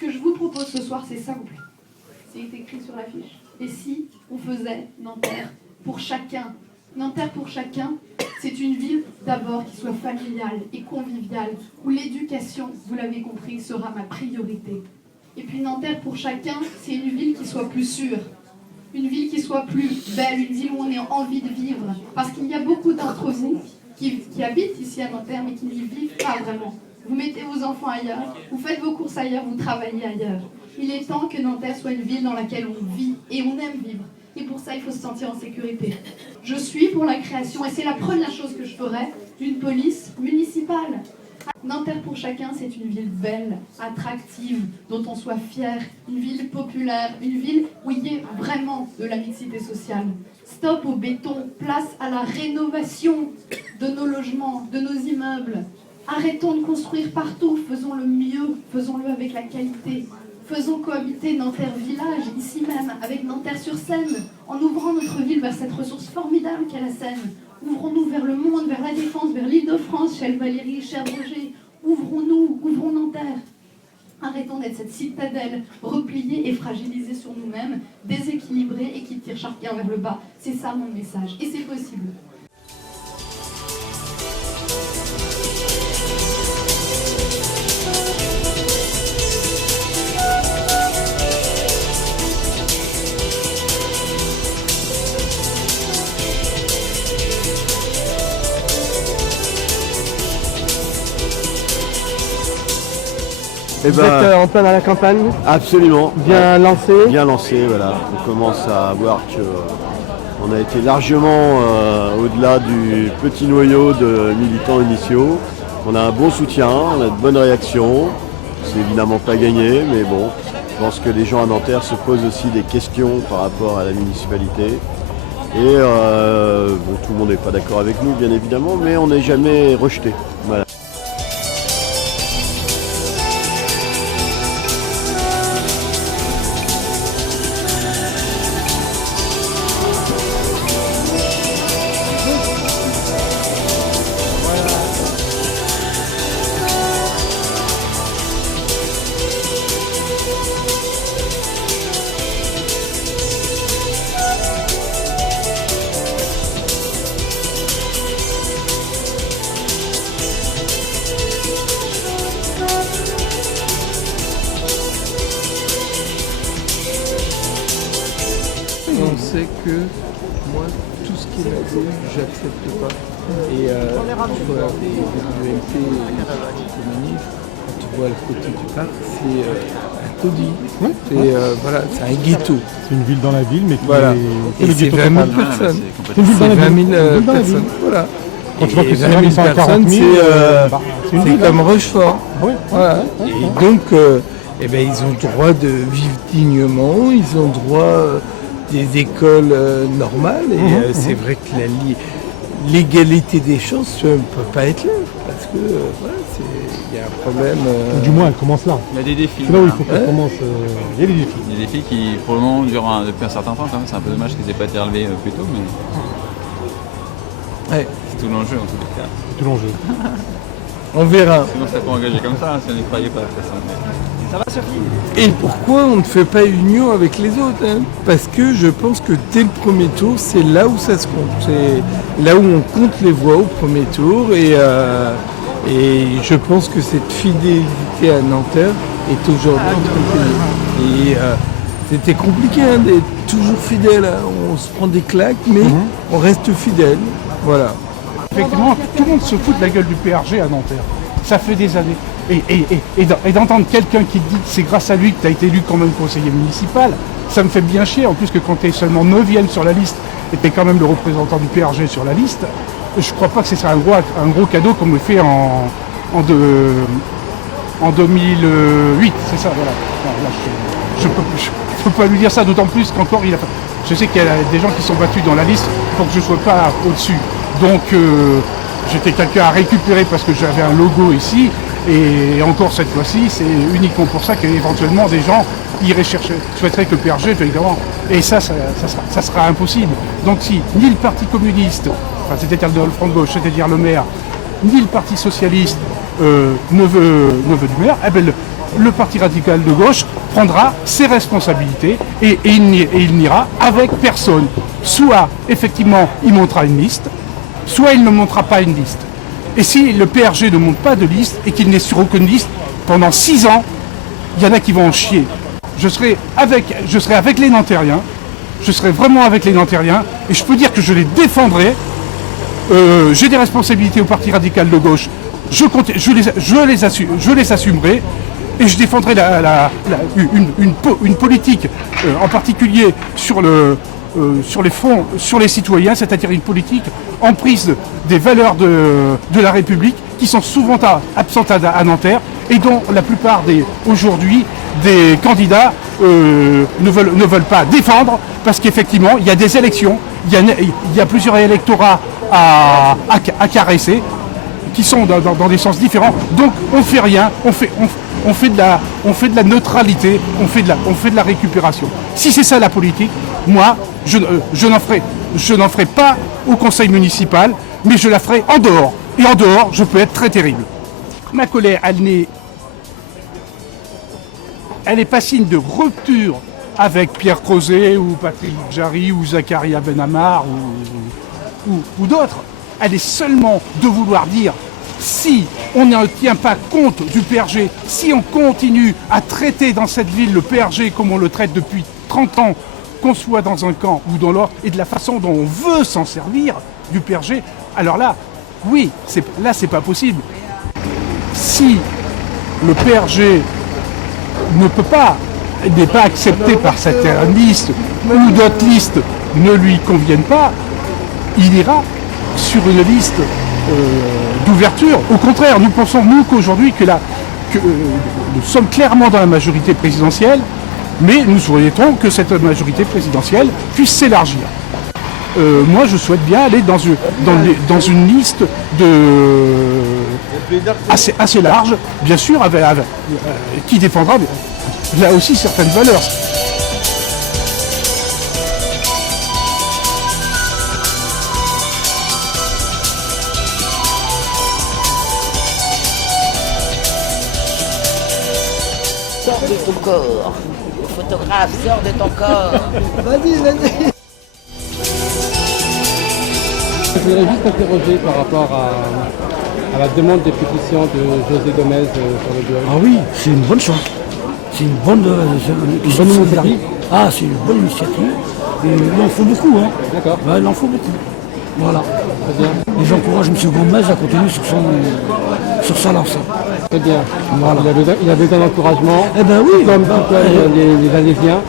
que je vous propose ce soir, c'est simple. C'est écrit sur l'affiche. Et si on faisait Nanterre pour chacun? Nanterre pour chacun, c'est une ville d'abord qui soit familiale et conviviale, où l'éducation, vous l'avez compris, sera ma priorité. Et puis Nanterre pour chacun, c'est une ville qui soit plus sûre, une ville qui soit plus belle, une ville où on ait envie de vivre. Parce qu'il y a beaucoup d'entre vous qui habitent ici à Nanterre, mais qui n'y vivent pas vraiment. Vous mettez vos enfants ailleurs, vous faites vos courses ailleurs, vous travaillez ailleurs. Il est temps que Nanterre soit une ville dans laquelle on vit et on aime vivre. Et pour ça, il faut se sentir en sécurité. Je suis pour la création, et c'est la première chose que je ferai, d'une police municipale. Nanterre pour chacun, c'est une ville belle, attractive, dont on soit fier, une ville populaire, une ville où il y ait vraiment de la mixité sociale. Stop au béton, place à la rénovation de nos logements, de nos immeubles. Arrêtons de construire partout, faisons le mieux, faisons-le avec la qualité. Faisons cohabiter Nanterre Village, ici même, avec Nanterre-sur-Seine, en ouvrant notre ville vers cette ressource formidable qu'est la Seine. Ouvrons-nous vers le monde, vers la Défense, vers l'Île-de-France, chère Valérie, cher Roger. Ouvrons-nous, ouvrons Nanterre. Arrêtons d'être cette citadelle repliée et fragilisée sur nous-mêmes, déséquilibrée et qui tire chacun vers le bas. C'est ça mon message, et c'est possible. Vous êtes en plein dans la campagne? Absolument. Bien lancé? Bien lancé, voilà. On commence à voir qu'on a été largement au-delà du petit noyau de militants initiaux. On a un bon soutien, on a de bonnes réactions. C'est évidemment pas gagné, mais bon, je pense que les gens à Nanterre se posent aussi des questions par rapport à la municipalité. Et bon, tout le monde n'est pas d'accord avec nous, bien évidemment, mais on n'est jamais rejeté. Voilà. On sait que moi, tout ce qui est la gauche, j'accepte pas. Et tu vois, les UMP et les communistes, quand tu vois le côté du parc, c'est un taudis. Voilà, c'est un ghetto. C'est une ville dans la ville, mais qui voilà. est Et c'est 20 000 personnes. C'est une ville dans la ville. 20 000 personnes. Voilà. Quand tu vois que et c'est 20 000 personnes, c'est comme Rochefort. Oui. Voilà. Et donc, ils ont droit de vivre dignement, ils ont droit des écoles normales. Et c'est vrai que l'égalité des chances ne peut pas être là. Parce que il y a un problème. Du moins, elle commence là. Il y a des défis. C'est là où il faut qu'elle commence. Il y a des défis. Des défis qui, pour le moment, durent depuis un certain temps. Quand même, c'est un peu dommage qu'ils n'aient pas été relevés plus tôt, mais Ouais. c'est tout l'enjeu en tous les cas. C'est tout l'enjeu. On verra. Sinon, ça peut engager comme ça, si on n'y croyait pas. Ça va, Sophie? Et pourquoi on ne fait pas union avec les autres, hein? Parce que je pense que dès le premier tour, c'est là où ça se compte. C'est là où on compte les voix au premier tour. Et je pense que cette fidélité à Nanterre est aujourd'hui en train de payer. Et c'était compliqué d'être toujours fidèle. Hein? On se prend des claques, mais on reste fidèle. Voilà. Effectivement, tout le monde se fout de la gueule du PRG à Nanterre. Ça fait des années. Et d'entendre quelqu'un qui dit que c'est grâce à lui que tu as été élu quand même conseiller municipal, ça me fait bien chier. En plus que quand tu es seulement 9e sur la liste et tu es quand même le représentant du PRG sur la liste, je crois pas que ce serait un gros cadeau qu'on me fait en 2008. C'est ça, voilà. Non, là, je peux pas lui dire ça, d'autant plus qu'encore je sais qu'il y a des gens qui sont battus dans la liste pour que je ne sois pas au-dessus. Donc j'étais quelqu'un à récupérer parce que j'avais un logo ici. Et encore cette fois-ci, c'est uniquement pour ça qu'éventuellement des gens iraient chercher, souhaiteraient que le PRG, évidemment. Et ça sera impossible. Donc si ni le Parti communiste, enfin c'est-à-dire le front de gauche, c'est-à-dire le maire, ni le Parti socialiste ne veut du maire, le Parti radical de gauche prendra ses responsabilités et il n'ira avec personne. Soit, effectivement, il montera une liste, soit il ne montera pas une liste. Et si le PRG ne monte pas de liste et qu'il n'est sur aucune liste, pendant 6 ans, il y en a qui vont en chier. Je serai avec les Nantériens, je serai vraiment avec les Nantériens, et je peux dire que je les défendrai. J'ai des responsabilités au Parti radical de gauche, je les assumerai, et je défendrai une politique, en particulier sur les fonds, sur les citoyens, c'est-à-dire une politique en prise des valeurs de la République qui sont souvent absentes à Nanterre et dont la plupart aujourd'hui des candidats ne veulent pas défendre parce qu'effectivement il y a des élections, il y a plusieurs électorats à caresser qui sont dans des sens différents. Donc on fait rien, on fait de la neutralité, on fait de la récupération. Si c'est ça la politique, moi je n'en ferai pas au conseil municipal, mais je la ferai en dehors. Et en dehors, je peux être très terrible. Ma colère, elle n'est pas signe de rupture avec Pierre Crozet ou Patrick Jarry ou Zakaria Benhamar ou d'autres. Elle est seulement de vouloir dire si on ne tient pas compte du PRG, si on continue à traiter dans cette ville le PRG comme on le traite depuis 30 ans, qu'on soit dans un camp ou dans l'autre, et de la façon dont on veut s'en servir du PRG, alors là, oui, c'est pas possible. Si le PRG n'est pas accepté par cette liste ou d'autres listes ne lui conviennent pas, il ira sur une liste d'ouverture. Au contraire, nous pensons, nous, qu'aujourd'hui, que nous sommes clairement dans la majorité présidentielle, mais nous souhaitons que cette majorité présidentielle puisse s'élargir. Moi, je souhaite bien aller dans une liste assez large, bien sûr, qui défendra là aussi certaines valeurs. Sors de ton corps. Photographe, sors de ton corps. Vas-y. Je voudrais juste interroger par rapport à la demande des pétitions de José Gomez sur le blog. Ah oui, c'est une bonne chose. C'est une bonne initiative. Ah, c'est une bonne initiative. Et il en faut beaucoup, hein. D'accord. Ben, il en faut beaucoup. Voilà. Très bien. Et j'encourage M. Gomez à continuer sur sa lancée. Très bien. Voilà. Il a besoin d'encouragement. Eh ben oui. Comme les Valaisiens.